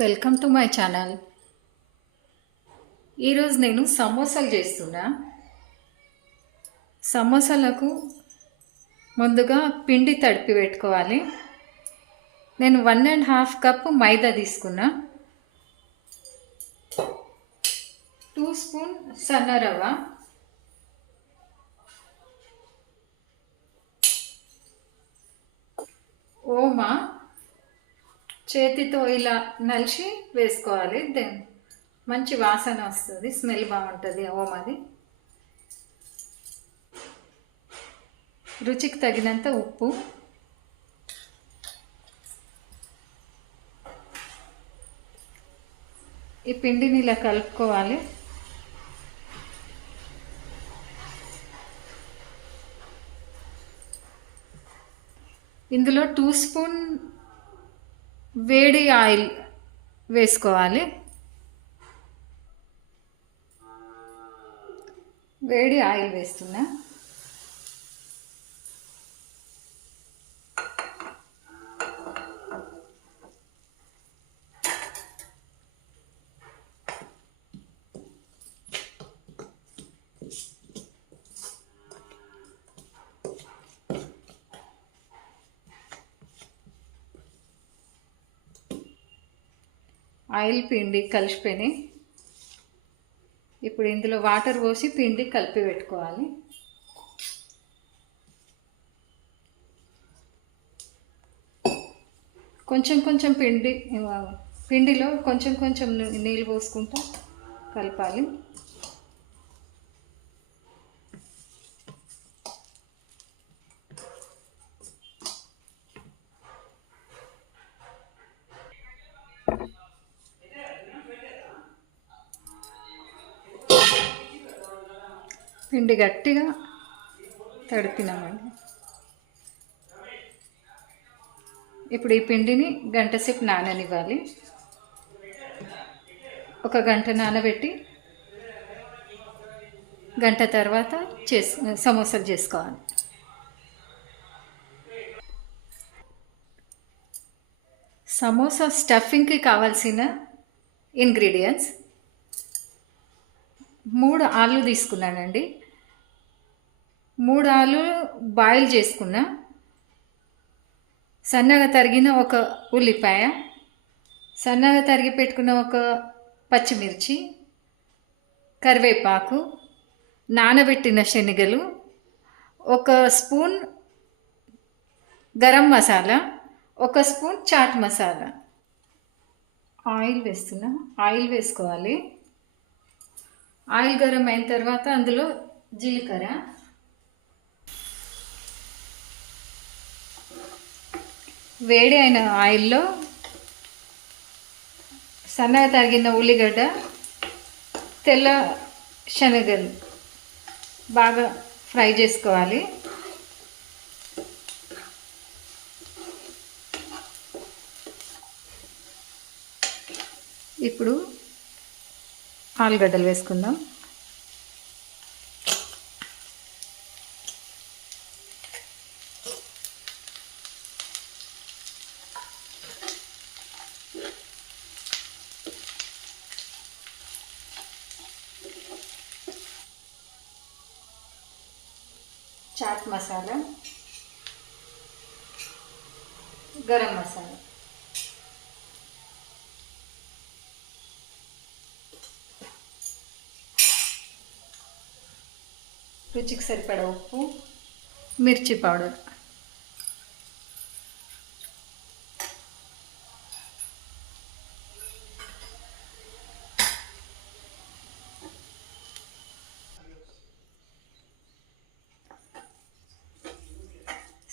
Welcome to my channel. ఈరోజు నేను సమోసాలు చేస్తున్నా. సమోసాలకు ముందుగా పిండి తడిపి పెట్టుకోవాలి. నేను 1.5 కప్ మైదా తీసుకున్నా, 2 స్పూన్ సన్న రవ్వ, ఓమా చేతితో ఇలా నలిచి వేసుకోవాలి. దెన్ మంచి వాసన వస్తుంది, స్మెల్ బాగుంటుంది ఓమాది. రుచికి తగినంత ఉప్పు, ఈ పిండిని ఇలా కలుపుకోవాలి. ఇందులో 2 స్పూన్ వేడి ఆయిల్ వేసుకోవాలి. వేడి ఆయిల్ వేస్తున్నా. ఆయిల్ పిండి కలిసిపోయినాయి. ఇప్పుడు ఇందులో వాటర్ పోసి పిండి కలిపి పెట్టుకోవాలి. కొంచెం కొంచెం పిండిలో కొంచెం కొంచెం నీళ్ళు పోసుకుంటూ కలపాలి. పిండి గట్టిగా తడిపినామండి. ఇప్పుడు ఈ పిండిని గంట సేపు నాననివ్వాలి. ఒక గంట నానబెట్టి గంట తర్వాత సమోసాలు చేసుకోవాలి. సమోసా స్టఫింగ్కి కావాల్సిన ఇంగ్రీడియంట్స్: 3 ఆలు తీసుకున్నానండి. 3 ఆలు బాయిల్ చేసుకున్నా. సన్నగా తరిగిన ఒక ఉల్లిపాయ, సన్నగా తరిగి పెట్టుకున్న ఒక పచ్చిమిర్చి, కరివేపాకు, నానబెట్టిన శనగలు, 1 spoon garam masala, 1 spoon chaat masala. Oil వేస్తున్నా. ఆయిల్ వేసుకోవాలి. ఆయిల్ గరం అయిన తర్వాత అందులో జీలకర్ర, వేడి అయిన ఆయిల్లో సన్నగా తరిగిన ఉల్లిగడ్డ, తెల్ల శనగలు బాగా ఫ్రై చేసుకోవాలి. ఇప్పుడు ఆలుగడ్డలు వేసుకుందాం. చాట్ మసాలా, గరం మసాలా, రుచికి సరిపడా ఉప్పు, మిర్చి పౌడర్.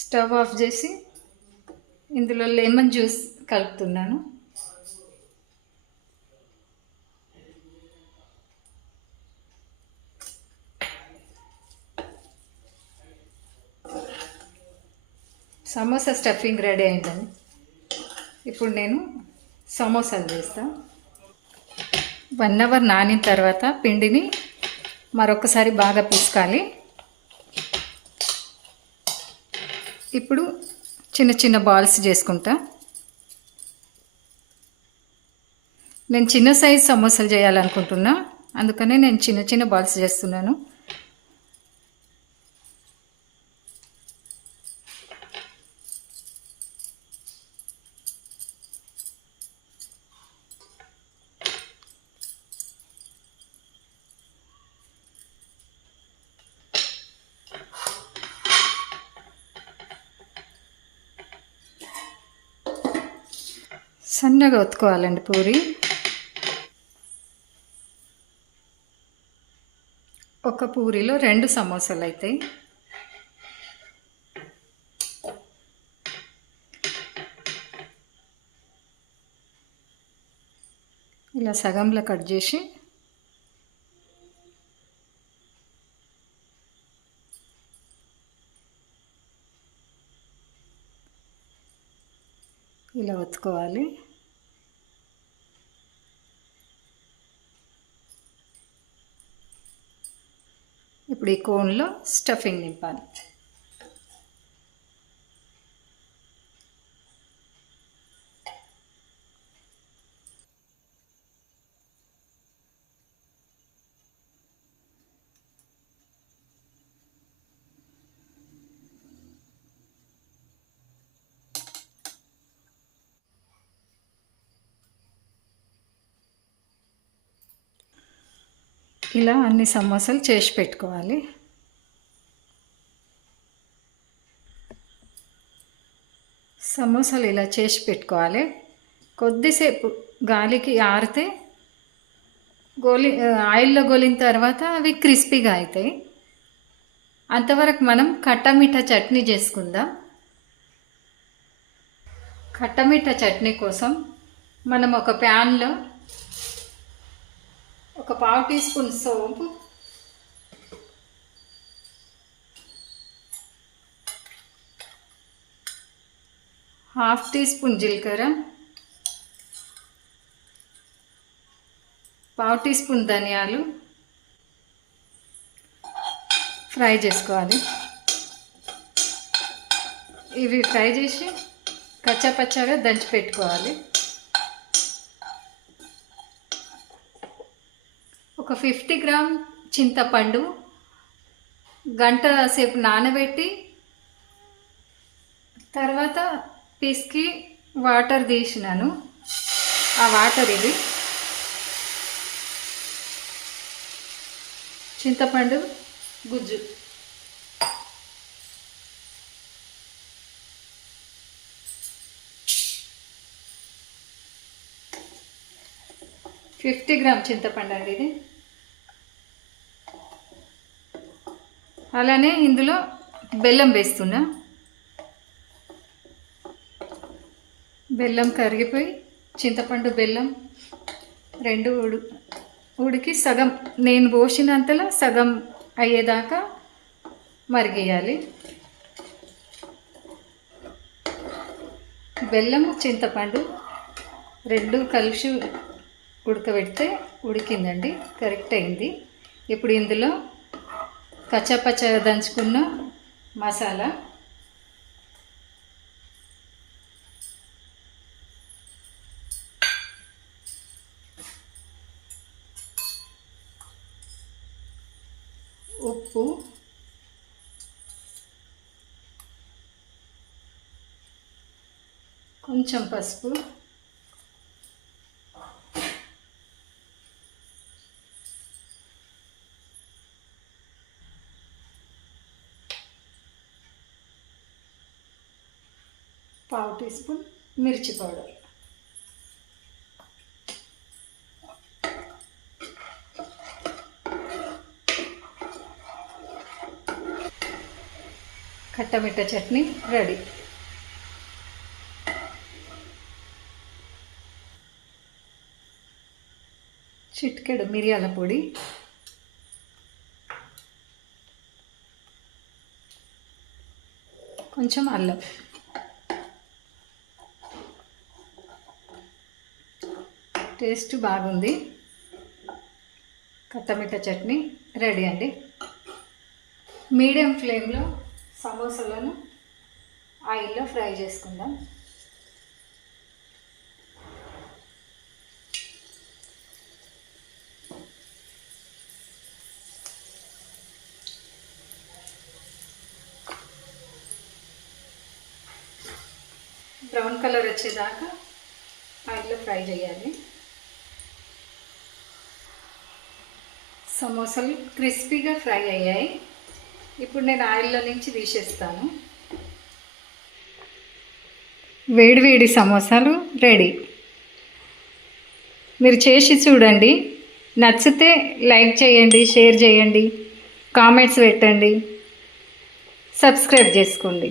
స్టవ్ ఆఫ్ చేసి ఇందులో లెమన్ జ్యూస్ కలుపుతున్నాను. సమోసా స్టఫింగ్ రెడీ అయిందండి. ఇప్పుడు నేను సమోసాలు చేస్తాను. 1 అవర్ నానిన తర్వాత పిండిని మరొకసారి బాగా పిసకాలి. ఇప్పుడు చిన్న చిన్న బాల్స్ చేసుకుంటా. నేను చిన్న సైజ్ సమోసాలు చేయాలనుకుంటున్నా, అందుకనే నేను చిన్న చిన్న బాల్స్ చేస్తున్నాను. సన్నగా ఒత్తుకోవాలండి పూరి. ఒక పూరిలో 2 సమోసాలు అవుతాయి. ఇలా సగంలో కట్ చేసి ఇలా ఒత్తుకోవాలి. ఇప్పుడు ఈ కోన్లో స్టఫింగ్ నింపాలి. ఇలా అన్ని సమోసాలు చేసి పెట్టుకోవాలి. సమోసాలు ఇలా చేసి పెట్టుకోవాలి. కొద్దిసేపు గాలికి ఆరితే ఆయిల్లో గోలిన తర్వాత అవి క్రిస్పీగా అవుతాయి. అంతవరకు మనం కట్టమిఠా చట్నీ చేసుకుందాం. కట్టమిఠా చట్నీ కోసం మనం ఒక ప్యాన్లో ఒక 1/2 టీ స్పూన్ సోంపు, హాఫ్ టీ స్పూన్ జీలకర్ర, 1/2 టీ స్పూన్ ధనియాలు ఫ్రై చేసుకోవాలి. ఇవి ఫ్రై చేసి కచ్చాపచ్చాగా దంచి పెట్టుకోవాలి. ఒక 50 గ్రామ్ చింతపండు గంట సేపు నానబెట్టి తర్వాత పిసికి వాటర్ తీసినాను. ఆ వాటర్ ఇది. చింతపండు గుజ్జు, $50 గ్రామ్ చింతపండు అండి ఇది. అలానే ఇందులో బెల్లం వేస్తున్నా. బెల్లం కరిగిపోయి చింతపండు బెల్లం 2 ఉడికి సగం, నేను పోసినంతలో సగం అయ్యేదాకా మరిగేయాలి. బెల్లం చింతపండు 2 కలిసి ఉడకబెడితే ఉడికిందండి, కరెక్ట్ అయింది. ఇప్పుడు ఇందులో కచ్చాపచ్చగా దంచుకున్న మసాలా, ఉప్పు, కొంచెం పసుపు, పావు టీ స్పూన్ మిర్చి పౌడర్. కట్టమిట్ట చట్నీ రెడీ. చిటికెడు మిరియాల పొడి, కొంచెం అల్లం, టేస్ట్ బాగుంది. కట్టమిట్ట చట్నీ రెడీ అండి. మీడియం ఫ్లేమ్లో సమోసాలను ఆయిల్లో ఫ్రై చేసుకుందాం. బ్రౌన్ కలర్ వచ్చేదాకా ఆయిల్లో ఫ్రై చేయాలి. సమోసాలు క్రిస్పీగా ఫ్రై అయ్యాయి. ఇప్పుడు నేను ఆయిల్లో నుంచి తీసేస్తాను. వేడివేడి సమోసాలు రెడీ. మీరు చేసి చూడండి. నచ్చితే లైక్ చేయండి, షేర్ చేయండి, కామెంట్స్ పెట్టండి, సబ్స్క్రైబ్ చేసుకోండి.